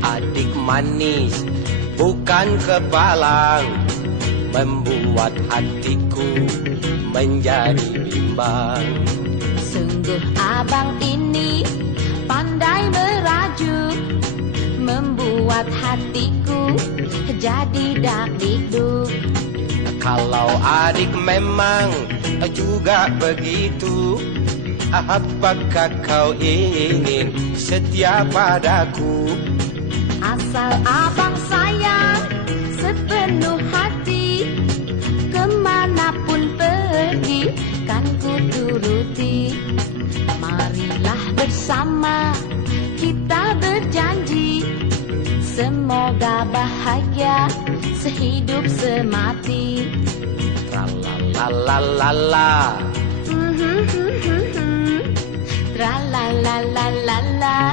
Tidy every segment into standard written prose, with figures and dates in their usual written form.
Adik manis bukan kepalang, membuat hatiku menjadi bimbang. Sungguh abang ini pandai merajuk, membuat hatiku jadi dakdikduk. Kalau adik memang juga begitu, apakah kau ingin setia padaku? Asal abang sayang sepenuh hati, kemanapun pergi kan ku turuti. Marilah bersama kita berjanji, semoga bahagia sehidup semati. Tralalalala, tralalalala,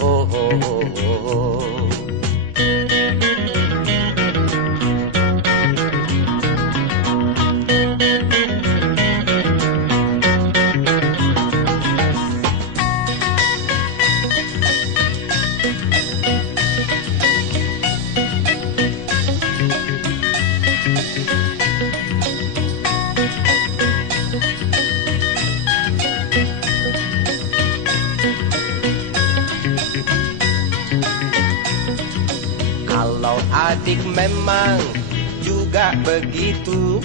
oh, oh, oh, oh, oh. Kalau adik memang juga begitu,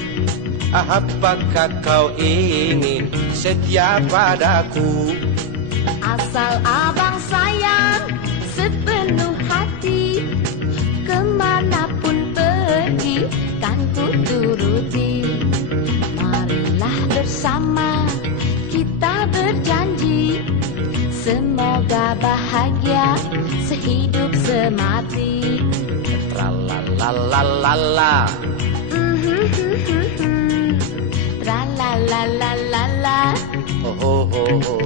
apakah kau ingin setia padaku? asal abang sayang sepenuh hati, kemanapun pergi kan ku turuti. Marilah bersama kita berjanji, semoga bahagia sehidup semati. Tralalalala, Tralalalala, oh, oh, oh, oh.